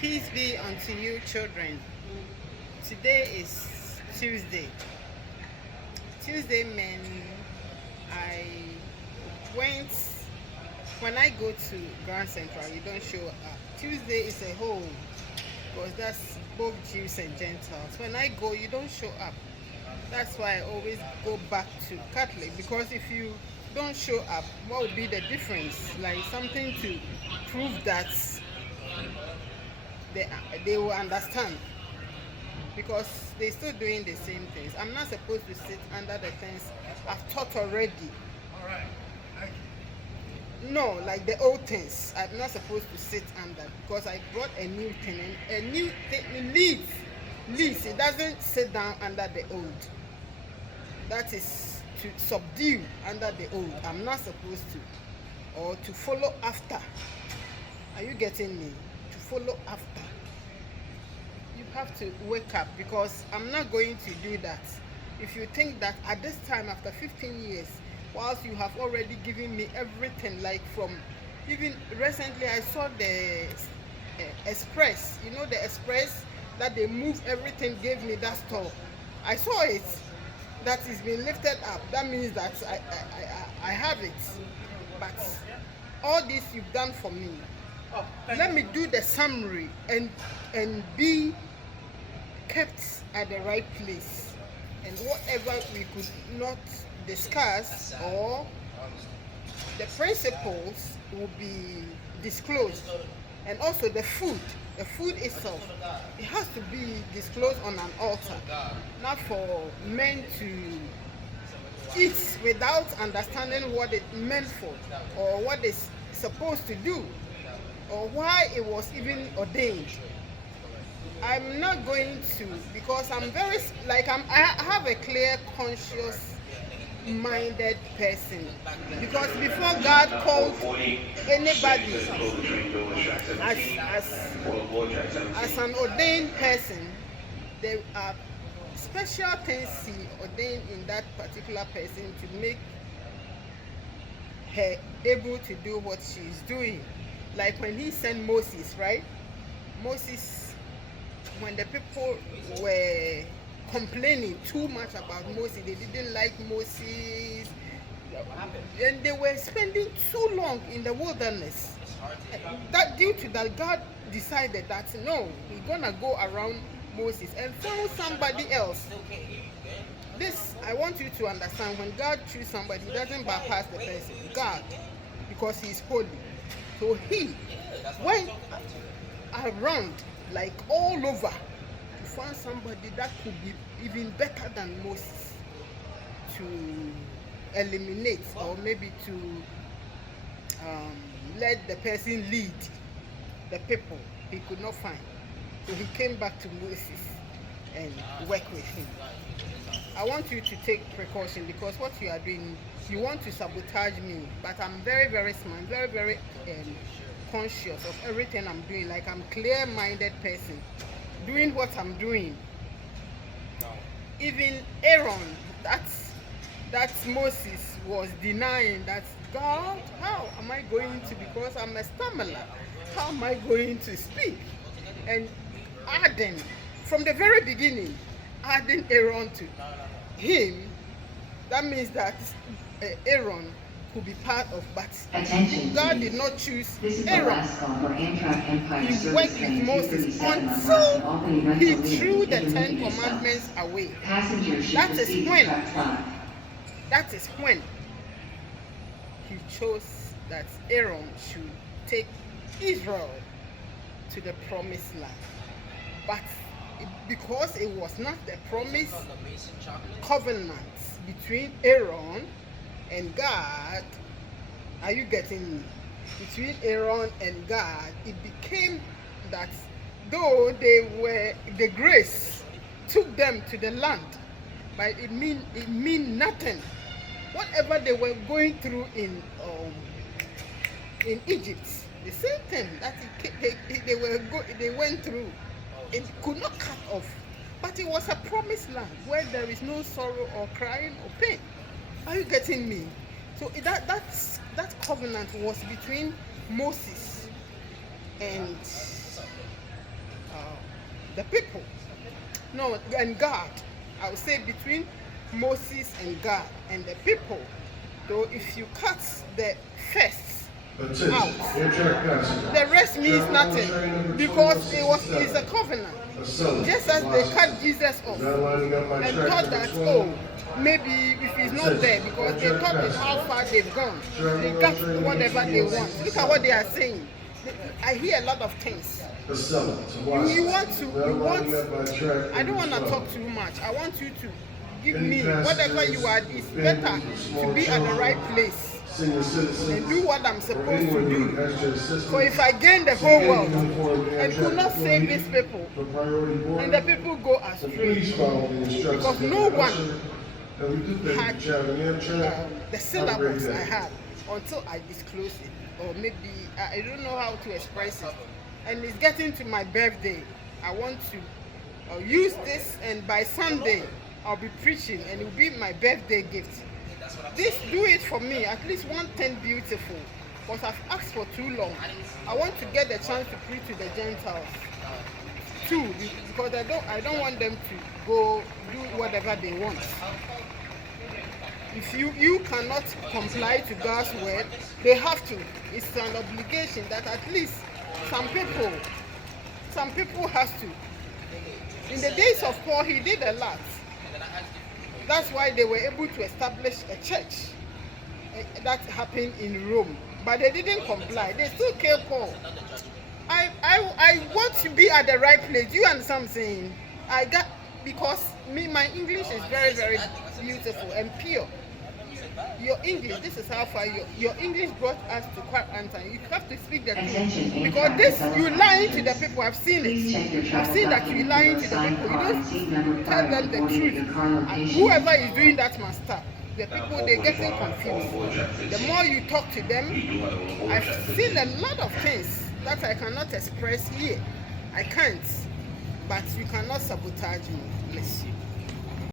Peace be unto you, children. Today is Tuesday. Tuesday men, I went, when I go to Grand Central, you don't show up. Tuesday is a whole, because that's both Jews and Gentiles. When I go, you don't show up. That's why I always go back to Catholic, because if you don't show up, what would be the difference? Like something to prove that they, they will understand, because they're still doing the same things. I'm not supposed to sit under the things I've taught already. All right. Thank you. No, like the old things. I'm not supposed to sit under, because I brought a new thing, and a new thing leads. It doesn't sit down under the old. That is to subdue under the old. I'm not supposed to, or to follow after. Are you getting me? To follow after. You have to wake up, because I'm not going to do that. If you think that at this time, after 15 years, whilst you have already given me everything, like from even recently, I saw the Express, you know, the Express that they move everything, gave me that store. I saw it, that is being lifted up. That means that I have it. But all this you've done for me, Oh, let me do the summary and be kept at the right place, and whatever we could not discuss, or the principles will be disclosed. And also the food itself, it has to be disclosed on an altar, not for men to eat without understanding what it meant for, or what it's supposed to do, or why it was even ordained. I'm not going to, because I'm very, like, I have a clear, conscious minded person, because before God called anybody as an ordained person, there are special things He ordained in that particular person to make her able to do what she is doing. Like when He sent Moses, right? Moses, when the people were complaining too much about Moses, they didn't like Moses, and they were spending too long in the wilderness. That due to that, God decided that no, He's gonna go around Moses and found somebody else. This I want you to understand. When God chooses somebody, He doesn't bypass the person. God, because He is holy, so He went around, like all over, to find somebody that could be even better than Moses, to eliminate, or maybe to let the person lead the people. He could not find, so he came back to Moses and worked with him. I want you to take precaution, because what you are doing, you want to sabotage me, but I'm very, very smart, very, very conscious of everything I'm doing. Like, I'm clear-minded person doing what I'm doing. Even Aaron, that Moses was denying that, God, how am I going to, because I'm a stammerer, how am I going to speak? And adding, from the very beginning, adding Aaron to him, that means that Aaron could be part of, but Attention, God please. did not choose This is the Aaron. last call for Amtrak Empire He Service worked with Train Moses 237 on Boston until Albany he Rensselaer threw the intermittent 10 stops. commandments away. Passengers should That is proceed to when, track 5. that is when He chose that Aaron should take Israel to the promised land. But because it was not the promised covenant between Aaron and God, are you getting me? Between Aaron and God, it became that though they were, the grace took them to the land, but it mean nothing. Whatever they were going through in Egypt, the same thing that they went through, it could not cut off. But it was a promised land where there is no sorrow or crying or pain. Are you getting me? So that covenant was between Moses and the people. No, and God. I would say between Moses and God and the people. So if you cut the first out, the rest means nothing because it's a covenant. Just as they cut Jesus off and thought that, oh, maybe if he's not there, because they thought that how far they've gone, they got whatever they want. Look at what they are saying. I hear a lot of things. You want, I don't want to talk too much. I want you to give me whatever you are. It's better to be at the right place and do what I'm supposed to do. For if I gain the whole world and could not save these people, and the people go astray, because no one had the syllabus I had until I disclose it, or maybe I don't know how to express it. And it's getting to my birthday. I want to use this, and by Sunday I'll be preaching, and it will be my birthday gift. This, do it for me, at least 110 beautiful, because I've asked for too long. I want to get the chance to preach to the Gentiles too, because I don't want them to go do whatever they want. If you cannot comply to God's word, they have to. It's an obligation that at least some people has to. In the days of Paul, he did a lot. That's why they were able to establish a church. That happened in Rome, but they didn't comply. They still killed Paul. I want to be at the right place. Do you understand what I'm saying? Because my English is very, very beautiful and pure. Your English, this is how far your English brought us to Kwara Antan. You have to speak the truth. Because this, you lying to the people. I've seen it. I've seen that you lying to the people. You don't tell them the truth. And whoever is doing that must stop. The people, they're getting confused. The more you talk to them, I've seen a lot of things that I cannot express here. I can't. But you cannot sabotage me. Bless you.